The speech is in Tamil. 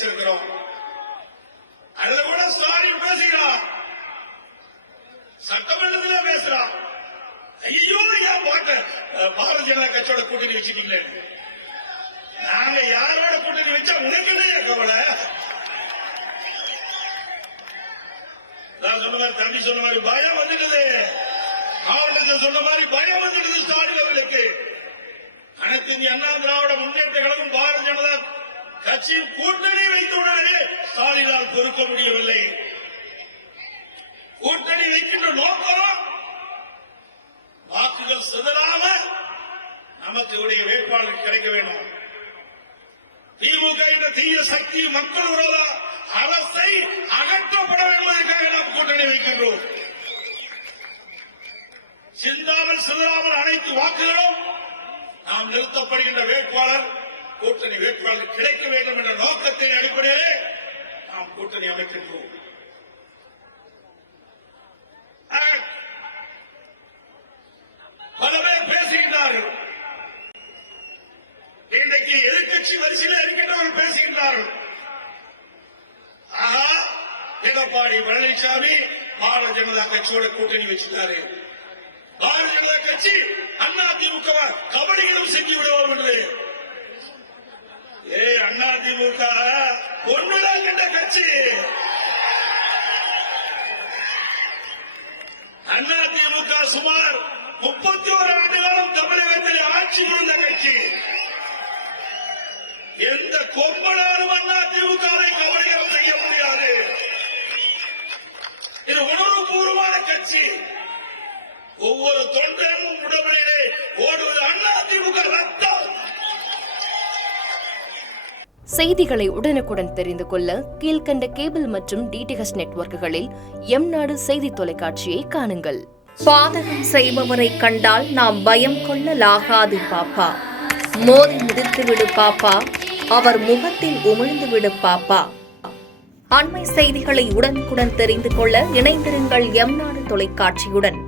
வச்சிருக்கிறோம். அதுல கூட ஸ்டாலின் பேசுகிறார், சட்டமன்றத்தில் பேசுறான். ஐயோ ஏன் பாரதிய ஜனதா கட்சியோட கூட்டணி வச்சுட்டீங்களே, நாங்க யாரோட கூட்டணி வச்சா உனக்கு என்ன கவலை? நான் சொன்ன மாதிரி தம்பி சொன்ன மாதிரி பயம் வந்துட்டது, மாவட்டத்தில் சொன்ன மாதிரி பயம் வந்துட்டது ஸ்டாலின் அவர்களுக்கு. அனைத்து இந்திய அண்ணா திராவிட முன்னேற்ற கழகம் பாரதிய ஜனதா கட்சியின் கூட்டணி வைத்தவுடனே ஸ்டாலினால் பொறுக்க முடியவில்லை. கூட்டணி வைக்கின்ற நோக்கம் வாக்குகள் சிதறாம நமக்கு உடைய வேட்பாளர் கிடைக்க வேண்டும். திமுக என்ற தீய சக்தி மக்கள் விரோத அரசை அகற்றப்பட என்பதற்காக நாம் கூட்டணி வைக்கின்றோம். சிந்தாமல் சிதறாமல் அனைத்து வாக்குகளும் நாம் நிறுத்தப்படுகின்ற வேட்பாளர் கூட்டணி வேட்பாளர் கிடைக்க வேண்டும் என்ற நோக்கத்தின் அடிப்படையிலே நாம் கூட்டணி அமைக்கின்றோம். பல பேர் பேசுகின்றார்கள், இன்றைக்கு எதிர்கட்சி வரிசையில் இருக்கின்றவர்கள் பேசுகின்றார்கள். ஆஹா, எடப்பாடி பழனிசாமி பாரதிய ஜனதா கட்சியோட கூட்டணி வச்சிருக்காரு, பாரதிய ஜனதா கட்சி அண்ணா திமுக கபடிகளும் செஞ்சு விடுவோம் என்று. அண்ணா திமுக ஒன்றுதான் என்ற கட்சி, அண்ணா திமுக சுமார் 31 ஆண்டு காலம் தமிழகத்தில் ஆட்சி புரிந்த கட்சி. எந்த கொம்பனாலும் அண்ணா திமுகவை கபடிகள் செய்ய முடியாது. இது உணர்வுபூர்வமான கட்சி. ஒவ்வொரு தொண்டனும் உடம்புலே ஓடுவது அண்ணா திமுக ரத்தம். செய்திகளை உடனுக்குடன் தெரிந்து கொள்ள கீழ்கண்ட கேபிள் மற்றும் டிடிஎச் நெட்வொர்க்குகளில் எம்நாடு செய்தி தொலைக்காட்சியை காணுங்கள். பாதகம் செய்பவரை கண்டால் நாம் பயம் கொள்ளலாகாது பாப்பா. மோதி மிதித்துவிடு பாப்பா, அவர் முகத்தில் உமிழ்ந்துவிடு பாப்பா. அண்மை செய்திகளை உடனுக்குடன் தெரிந்து கொள்ள இணைந்திருங்கள் எம்நாடு தொலைக்காட்சியுடன்.